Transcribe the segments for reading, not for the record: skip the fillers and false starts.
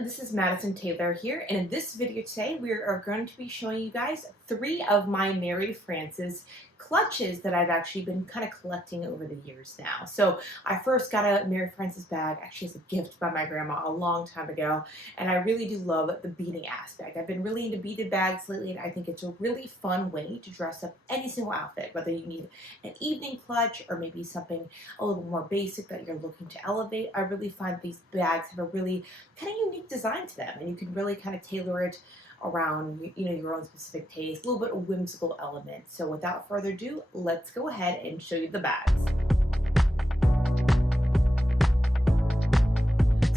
This is Madison Taylor here, and in this video today, we are going to be showing you guys three of my Mary Frances clutches that I've actually been kind of collecting over the years now. So I first got a Mary Frances bag actually as a gift by my grandma a long time ago, and I really do love the beading aspect. I've been really into beaded bags lately, and I think it's a really fun way to dress up any single outfit, whether you need an evening clutch or maybe something a little more basic that you're looking to elevate. I really find these bags have a really kind of unique design to them, and you can really kind of tailor it around your own specific taste, a little bit of whimsical element. So without further ado, let's go ahead and show you the bags.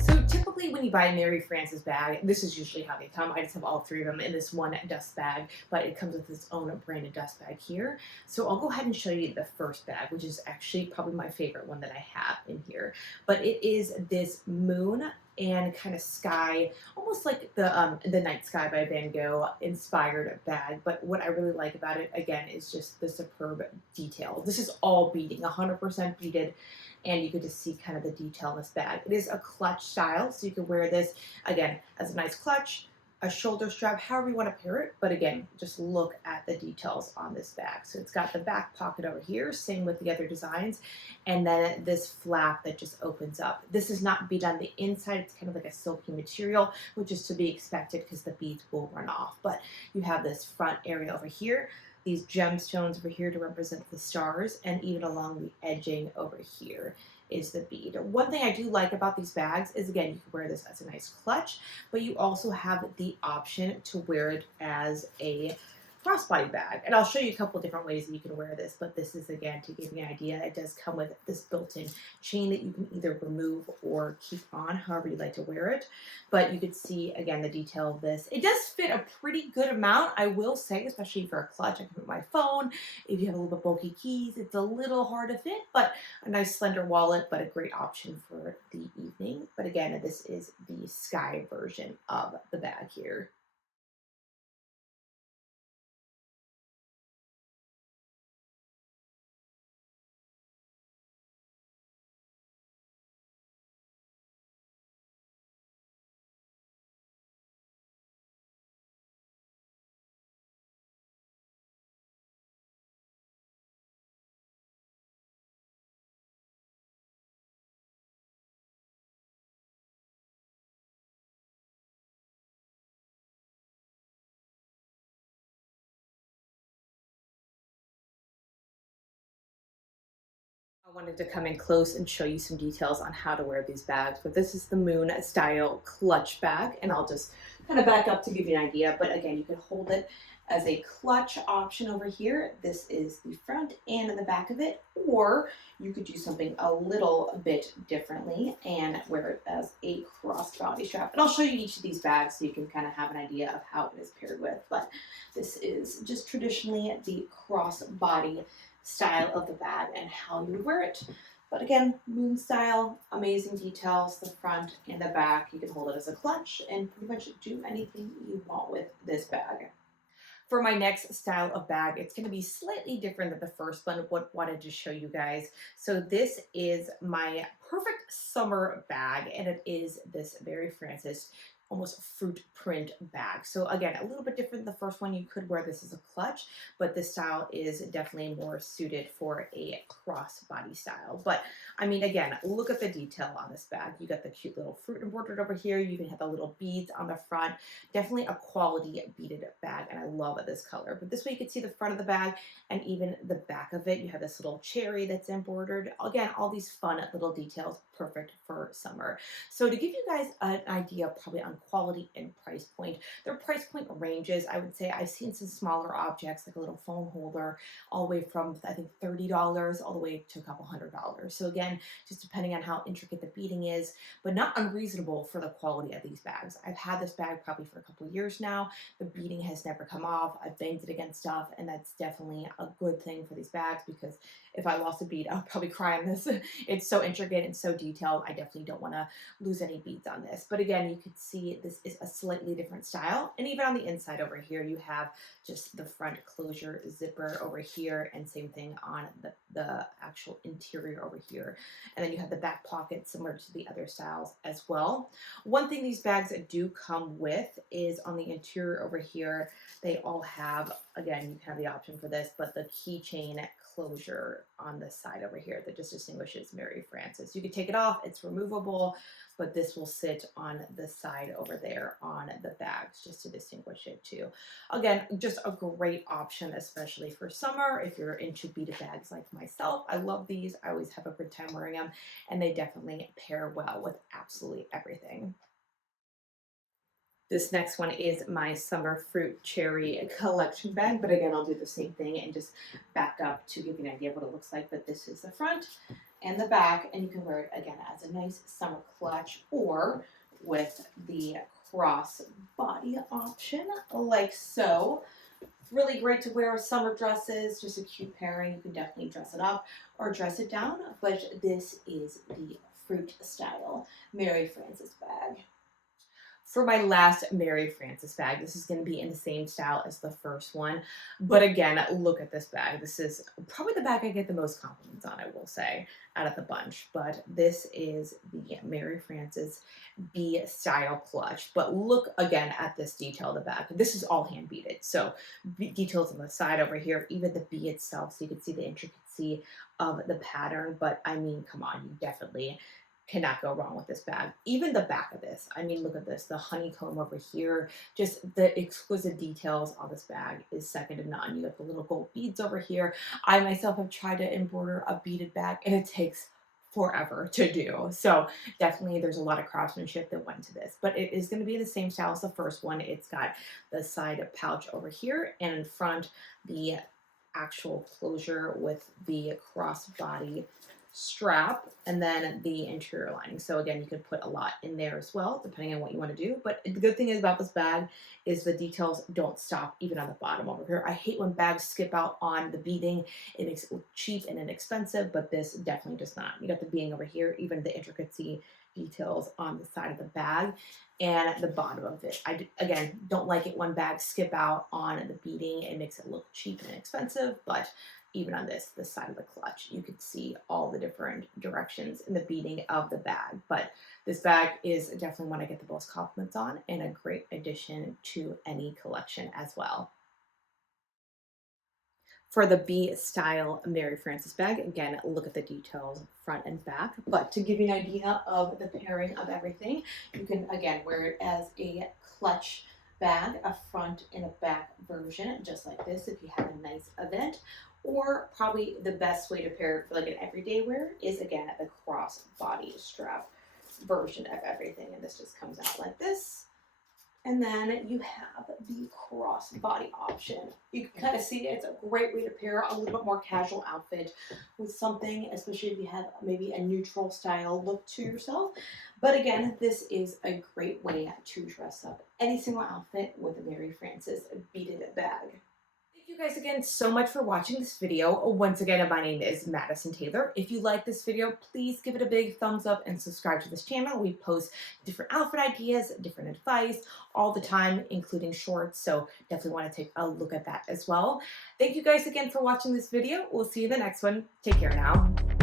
So typically when you buy a Mary Frances bag, this is usually how they come. I just have all three of them in this one dust bag, but it comes with its own branded dust bag here. So I'll go ahead and show you the first bag, which is actually probably my favorite one that I have in here. But it is this moon and kind of sky, almost like the night sky by Van Gogh inspired bag. But what I really like about it again is just the superb detail. This is all beading, 100% beaded, and you get to see kind of the detail in this bag. It is a clutch style, so you can wear this again as a nice clutch, a shoulder strap, however you want to pair it. But again, just look at the details on this bag. So it's got the back pocket over here, same with the other designs, and then this flap that just opens up. This is not bead on the inside, it's kind of like a silky material, which is to be expected because the beads will run off. But you have this front area over here, these gemstones over here to represent the stars, and even along the edging over here is the bead. One thing I do like about these bags is, again, you can wear this as a nice clutch, but you also have the option to wear it as a crossbody bag. And I'll show you a couple different ways that you can wear this, but this is, again, to give you an idea. It does come with this built-in chain that you can either remove or keep on, however you like to wear it. But you can see, again, the detail of this. It does fit a pretty good amount, I will say, especially for a clutch. I can put my phone. If you have a little bit bulky keys, it's a little hard to fit, but a nice slender wallet, but a great option for the evening. But again, this is the sky version of the bag here. I wanted to come in close and show you some details on how to wear these bags, but this is the moon style clutch bag, and I'll just kind of back up to give you an idea. But again, you can hold it as a clutch option over here. This is the front and the back of it, or you could do something a little bit differently and wear it as a crossbody strap. And I'll show you each of these bags so you can kind of have an idea of how it is paired with. But this is just traditionally the crossbody style of the bag and how you would wear it. But again, moon style, amazing details, the front and the back. You can hold it as a clutch and pretty much do anything you want with this bag. For my next style of bag, it's going to be slightly different than the first one, what wanted to show you guys. So this is my perfect summer bag, and it is this Mary Frances almost fruit print bag. So again, a little bit different than the first one. You could wear this as a clutch, but this style is definitely more suited for a crossbody style. But I mean, again, look at the detail on this bag. You got the cute little fruit embroidered over here. You even have the little beads on the front. Definitely a quality beaded bag, and I love this color. But this way you can see the front of the bag and even the back of it. You have this little cherry that's embroidered. Again, all these fun little details, perfect for summer. So to give you guys an idea probably on quality and price point, their price point ranges. I would say I've seen some smaller objects like a little phone holder all the way from, I think, $30 all the way to a couple $100. So again, just depending on how intricate the beading is, but not unreasonable for the quality of these bags. I've had this bag probably for a couple of years now. The beading has never come off. I've banged it against stuff, and that's definitely a good thing for these bags because if I lost a bead, I would probably cry on this. It's so intricate and so detailed. I definitely don't want to lose any beads on this. But again, you could see see, this is a slightly different style. And even on the inside over here, you have just the front closure zipper over here, and same thing on the actual interior over here. And then you have the back pocket similar to the other styles as well. One thing these bags do come with is on the interior over here, they all have, again, you have the option for this, but the keychain closure on the side over here that just distinguishes Mary Frances. You can take it off, it's removable, but this will sit on the side over there on the bags just to distinguish it too. Again, just a great option, especially for summer if you're into beaded bags like myself. I love these. I always have a good time wearing them, and they definitely pair well with absolutely everything. This next one is my summer fruit cherry collection bag, but again, I'll do the same thing and just back up to give you an idea of what it looks like. But this is the front and the back, and you can wear it again as a nice summer clutch or with the cross body option like so. Really great to wear with summer dresses, just a cute pairing. You can definitely dress it up or dress it down, but this is the fruit style Mary Frances bag. For my last Mary Frances bag, this is going to be in the same style as the first one. But again, look at this bag. This is probably the bag I get the most compliments on, I will say, out of the bunch. But this is the Mary Frances B style clutch. But look again at this detail of the back. This is all hand beaded. So details on the side over here, even the B itself, so you can see the intricacy of the pattern. But I mean, come on, you definitely cannot go wrong with this bag. Even the back of this, I mean, look at this, the honeycomb over here, just the exquisite details on this bag is second to none. You got the little gold beads over here. I myself have tried to embroider a beaded bag, and it takes forever to do. So definitely there's a lot of craftsmanship that went into this, but it is going to be the same style as the first one. It's got the side pouch over here, and in front, the actual closure with the crossbody strap, and then the interior lining. So again, you could put a lot in there as well, depending on what you want to do. But the good thing is about this bag is the details don't stop even on the bottom over here. I hate when bags skip out on the beading. It makes it look cheap and inexpensive, but this definitely does not. You got the beading over here, even the intricacy details on the side of the bag and the bottom of it. I, again, don't like it when bags skip out on the beading. It makes it look cheap and inexpensive, but even on this side of the clutch, you can see all the different directions in the beading of the bag. But this bag is definitely one I get the most compliments on, and a great addition to any collection as well. For the B style Mary Frances bag, again, look at the details front and back. But to give you an idea of the pairing of everything, you can, again, wear it as a clutch bag, a front and a back version, just like this if you have a nice event. Or probably the best way to pair it for like an everyday wear is, again, the crossbody strap version of everything. And this just comes out like this. And then you have the crossbody option. You can kind of see it's a great way to pair a little bit more casual outfit with something, especially if you have maybe a neutral style look to yourself. But again, this is a great way to dress up any single outfit with a Mary Frances beaded bag. Thank you guys again so much for watching this video. Once again, my name is Madison Taylor. If you like this video, please give it a big thumbs up and subscribe to this channel. We post different outfit ideas, different advice all the time, including shorts. So definitely want to take a look at that as well. Thank you guys again for watching this video. We'll see you in the next one. Take care now.